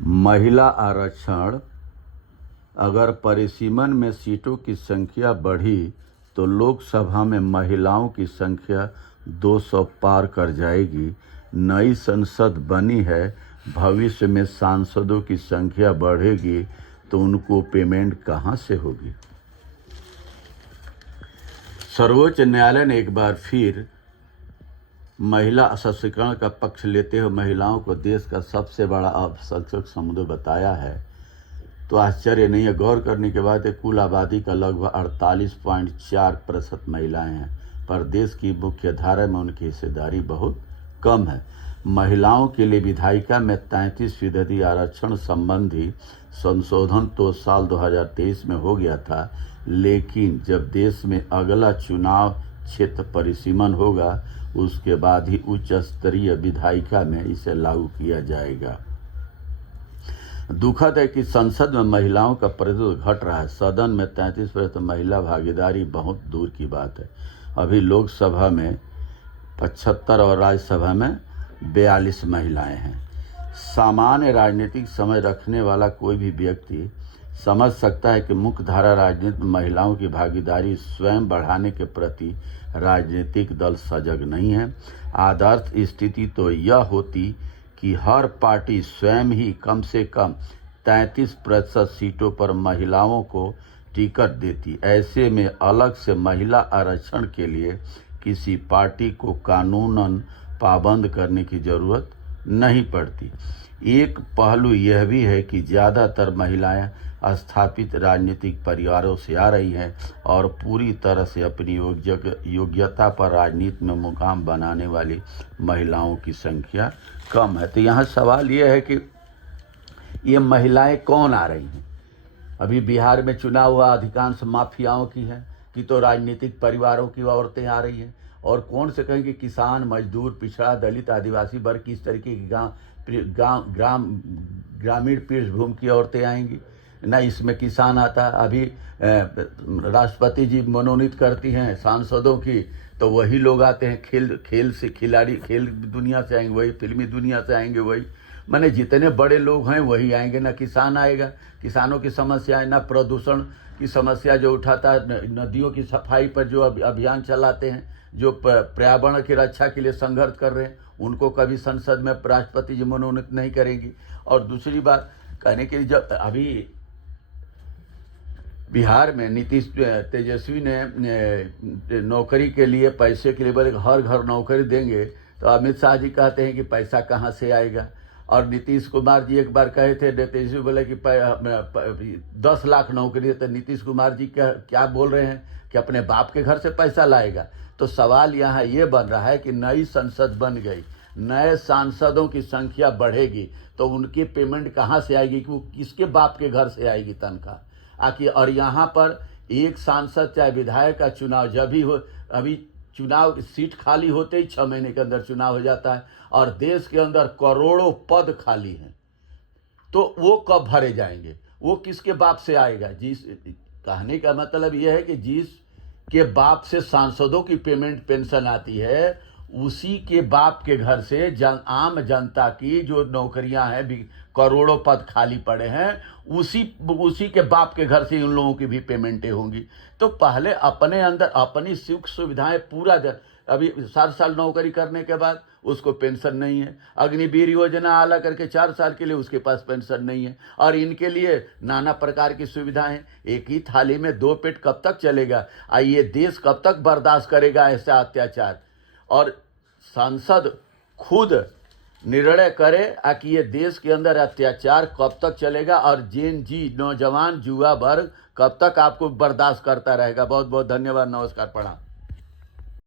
महिला आरक्षण। अगर परिसीमन में सीटों की संख्या बढ़ी तो लोकसभा में महिलाओं की संख्या 200 पार कर जाएगी। नई संसद बनी है, भविष्य में सांसदों की संख्या बढ़ेगी तो उनको पेमेंट कहां से होगी। सर्वोच्च न्यायालय ने एक बार फिर महिला सशक्तिकरण का पक्ष लेते हुए महिलाओं को देश का सबसे बड़ा अल्पसंख्यक समुदाय बताया है। तो आश्चर्य नहीं है, गौर करने के बाद कुल आबादी का लगभग 48.4% महिलाएं हैं, पर देश की मुख्य धारा में उनकी हिस्सेदारी बहुत कम है। महिलाओं के लिए विधायिका में 33% आरक्षण संबंधी संशोधन तो साल 2023 में हो गया था, लेकिन जब देश में अगला चुनाव क्षेत्र परिसीमन होगा उसके बाद ही उच्च स्तरीय विधायिका में इसे लागू किया जाएगा। दुखद है कि संसद में महिलाओं का प्रतिशत घट रहा है। सदन में 33% महिला भागीदारी बहुत दूर की बात है। अभी लोकसभा में 75 और राज्यसभा में 42 महिलाएं हैं। सामान्य राजनीतिक समझ रखने वाला कोई भी व्यक्ति समझ सकता है कि मुख्य धारा राजनीति में महिलाओं की भागीदारी स्वयं बढ़ाने के प्रति राजनीतिक दल सजग नहीं है। आदर्श स्थिति तो यह होती कि हर पार्टी स्वयं ही कम से कम 33% सीटों पर महिलाओं को टिकट देती। ऐसे में अलग से महिला आरक्षण के लिए किसी पार्टी को कानूनन पाबंद करने की जरूरत नहीं पड़ती। एक पहलू यह भी है कि ज़्यादातर महिलाएं स्थापित राजनीतिक परिवारों से आ रही हैं और पूरी तरह से अपनी योग्यता पर राजनीति में मुकाम बनाने वाली महिलाओं की संख्या कम है। तो यहाँ सवाल यह है कि ये महिलाएं कौन आ रही हैं। अभी बिहार में चुनाव हुआ, अधिकांश माफियाओं की है कि तो राजनीतिक परिवारों की औरतें आ रही हैं। और कौन से कहें कि किसान, मजदूर, पिछड़ा, दलित, आदिवासी वर्ग किस तरीके की ग्रामीण पृष्ठभूमि की औरतें आएंगी ना। इसमें किसान आता है। अभी राष्ट्रपति जी मनोनीत करती हैं सांसदों की, तो वही लोग आते हैं। खेल से खिलाड़ी, खेल दुनिया से आएंगे वही, फिल्मी दुनिया से आएंगे वही। माने जितने बड़े लोग हैं वही आएंगे। ना किसान आएगा, किसानों की समस्या है, ना प्रदूषण की समस्या जो उठाता है, नदियों की सफाई पर जो अभियान चलाते हैं, जो पर्यावरण की रक्षा के लिए संघर्ष कर रहे हैं, उनको कभी संसद में राष्ट्रपति जी मनोनीत नहीं करेंगी। और दूसरी बात कहने के लिए, जब अभी बिहार में नीतीश तेजस्वी ने नौकरी के लिए, पैसे के लिए बोले हर घर नौकरी देंगे, तो अमित शाह जी कहते हैं कि पैसा कहाँ से आएगा। और नीतीश कुमार जी एक बार कहे थे, तेजस्वी बोले कि 10 लाख नौकरी है, तो नीतीश कुमार जी क्या बोल रहे हैं कि अपने बाप के घर से पैसा लाएगा। तो सवाल यहाँ ये बन रहा है कि नई संसद बन गई, नए सांसदों की संख्या बढ़ेगी, तो उनकी पेमेंट कहाँ से आएगी, कि वो किसके बाप के घर से आएगी तनख्वाह आखिर। और यहाँ पर एक सांसद चाहे विधायक का चुनाव जब भी हो, अभी चुनाव सीट खाली होते ही 6 महीने के अंदर चुनाव हो जाता है, और देश के अंदर करोड़ों पद खाली हैं, तो वो कब भरे जाएंगे, वो किसके बाप से आएगा। जिस कहने का मतलब यह है कि जिस के बाप से सांसदों की पेंशन आती है, उसी के बाप के घर से आम जनता की जो नौकरियां हैं, करोड़ों पद खाली पड़े हैं, उसी के बाप के घर से उन लोगों की भी पेमेंटें होंगी। तो पहले अपने अंदर अपनी सुख सुविधाएं पूरा अभी 7 साल नौकरी करने के बाद उसको पेंशन नहीं है। अग्निवीर योजना आला करके 4 साल के लिए उसके पास पेंशन नहीं है। और इनके लिए नाना प्रकार की सुविधाएं। एक ही थाली में 2 पेट कब तक चलेगा। ये देश कब तक बर्दाश्त करेगा ऐसा अत्याचार। और सांसद खुद निर्णय करे कि ये देश के अंदर अत्याचार कब तक चलेगा, और नौजवान युवा वर्ग कब तक आपको बर्दाश्त करता रहेगा। बहुत बहुत धन्यवाद। नमस्कार, प्रणाम।